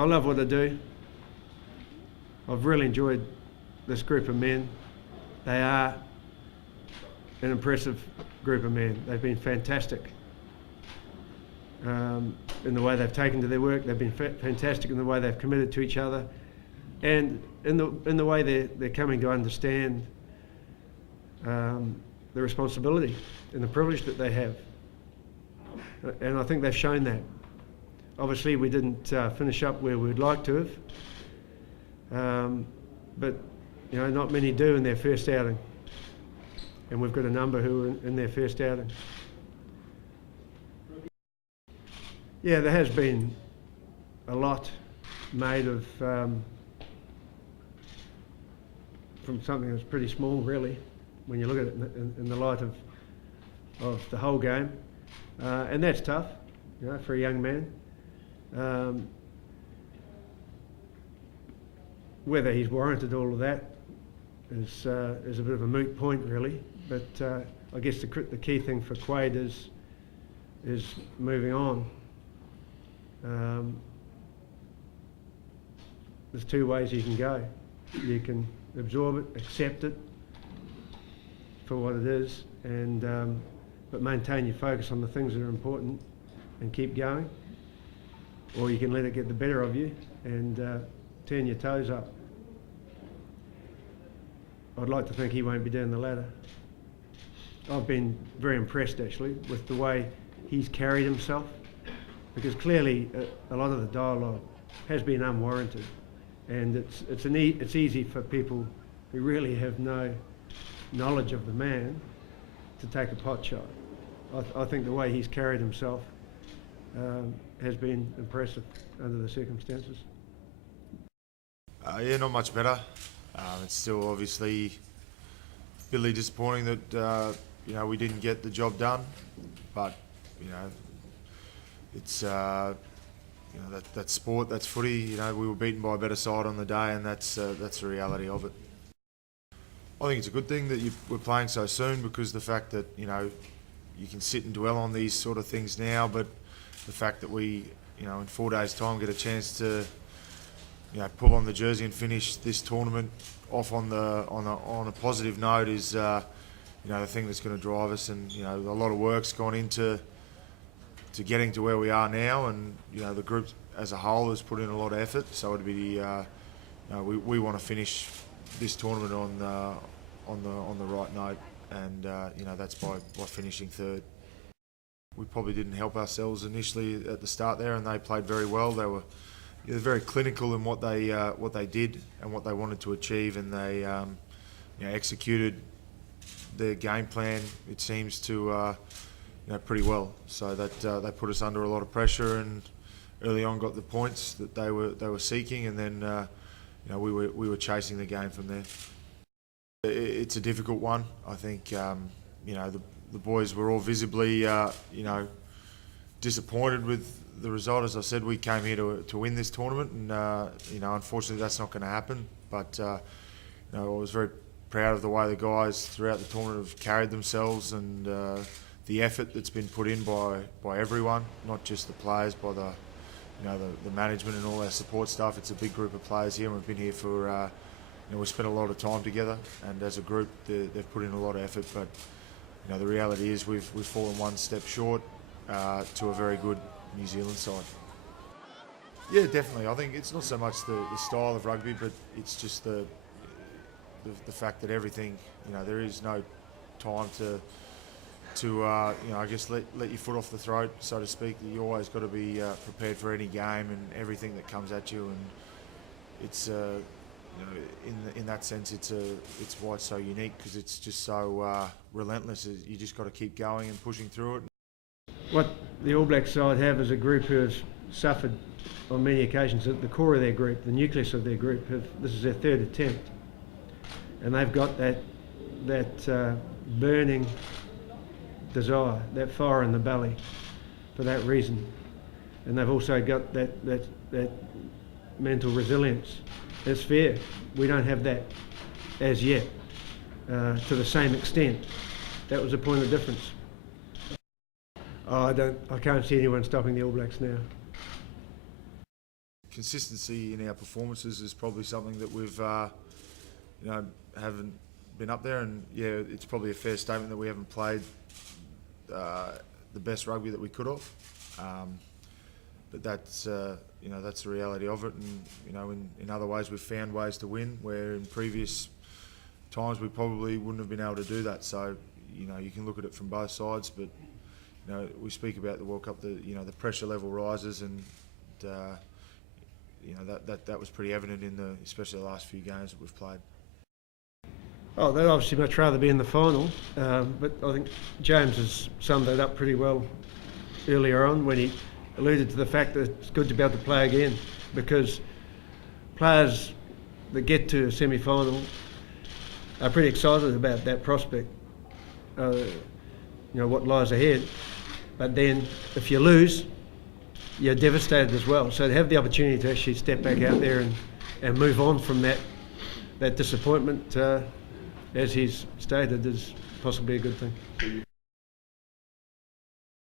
I love what I do. I've really enjoyed this group of men. They are an impressive group of men. They've been fantastic in the way they've taken to their work. They've been fantastic in the way they've committed to each other, and in the way they're coming to understand the responsibility and the privilege that they have. And I think they've shown that. Obviously, we didn't finish up where we'd like to have, but you know, not many do in their first outing, and we've got a number who are in their first outing. Yeah, there has been a lot made of from something that's pretty small, really, when you look at it in the light of the whole game, and that's tough, you know, for a young man. Whether he's warranted all of that is a bit of a moot point, really. But I guess the key thing for Quade is moving on. There's two ways you can go. You can absorb it, accept it for what it is, and but maintain your focus on the things that are important and keep going. Or you can let it get the better of you and turn your toes up. I'd like to think he won't be doing the latter. I've been very impressed, actually, with the way he's carried himself, because clearly a lot of the dialogue has been unwarranted, and it's easy for people who really have no knowledge of the man to take a pot shot. I think the way he's carried himself has been impressive under the circumstances. Yeah, not much better. It's still obviously bitterly disappointing that you know, we didn't get the job done, but you know, it's you know, that's sport, that's footy. You know, we were beaten by a better side on the day, and that's the reality of it. I think it's a good thing that we're playing so soon, because the fact that, you know, you can sit and dwell on these sort of things now, but the fact that we, you know, in 4 days' time get a chance to, you know, pull on the jersey and finish this tournament off on a positive note is, you know, the thing that's going to drive us. And you know, a lot of work's gone into getting to where we are now, and you know, the group as a whole has put in a lot of effort. So it'd be, you know, we want to finish this tournament on the right note, and you know, that's by finishing third. We probably didn't help ourselves initially at the start there, and they played very well. They were very clinical in what they did and what they wanted to achieve, and they you know, executed their game plan, it seems, to you know, pretty well. So that they put us under a lot of pressure, and early on got the points that they were seeking, and then you know, we were chasing the game from there. It's a difficult one. I think you know, the boys were all visibly you know, disappointed with the result. As I said, we came here to win this tournament, and you know, unfortunately that's not going to happen. But you know, I was very proud of the way the guys throughout the tournament have carried themselves, and the effort that's been put in by everyone, not just the players, by the, you know, the management and all our support staff. It's a big group of players here, and we've been here for you know, we spent a lot of time together, and as a group they've put in a lot of effort. But you know, the reality is we've fallen one step short to a very good New Zealand side. Yeah, definitely. I think it's not so much the style of rugby, but it's just the fact that everything, you know, there is no time to you know, I guess let your foot off the throat, so to speak. You always got to be prepared for any game and everything that comes at you, and it's you know, in that sense, it's why it's so unique, because it's just so relentless. You just got to keep going and pushing through it. What the All Black side have is a group who has suffered on many occasions. At the core of their group, the nucleus of their group, this is their third attempt, and they've got that burning desire, that fire in the belly, for that reason. And they've also got that mental resilience. It's fair. We don't have that as yet to the same extent. That was a point of difference. I can't see anyone stopping the All Blacks now. consistency in our performances is probably something that we've, haven't been up there, and yeah, it's probably a fair statement that we haven't played the best rugby that we could have. But that's that's the reality of it, and in other ways we've found ways to win where in previous times we probably wouldn't have been able to do that. So you can look at it from both sides, but we speak about the World Cup, the pressure level rises, and that was pretty evident in especially the last few games that we've played. Oh, they'd obviously much rather be in the final, but I think James has summed that up pretty well earlier on when he alluded to the fact that it's good to be able to play again, because players that get to a semi-final are pretty excited about that prospect, what lies ahead. But then if you lose, you're devastated as well. So to have the opportunity to actually step back out there and move on from that disappointment, as he's stated, is possibly a good thing.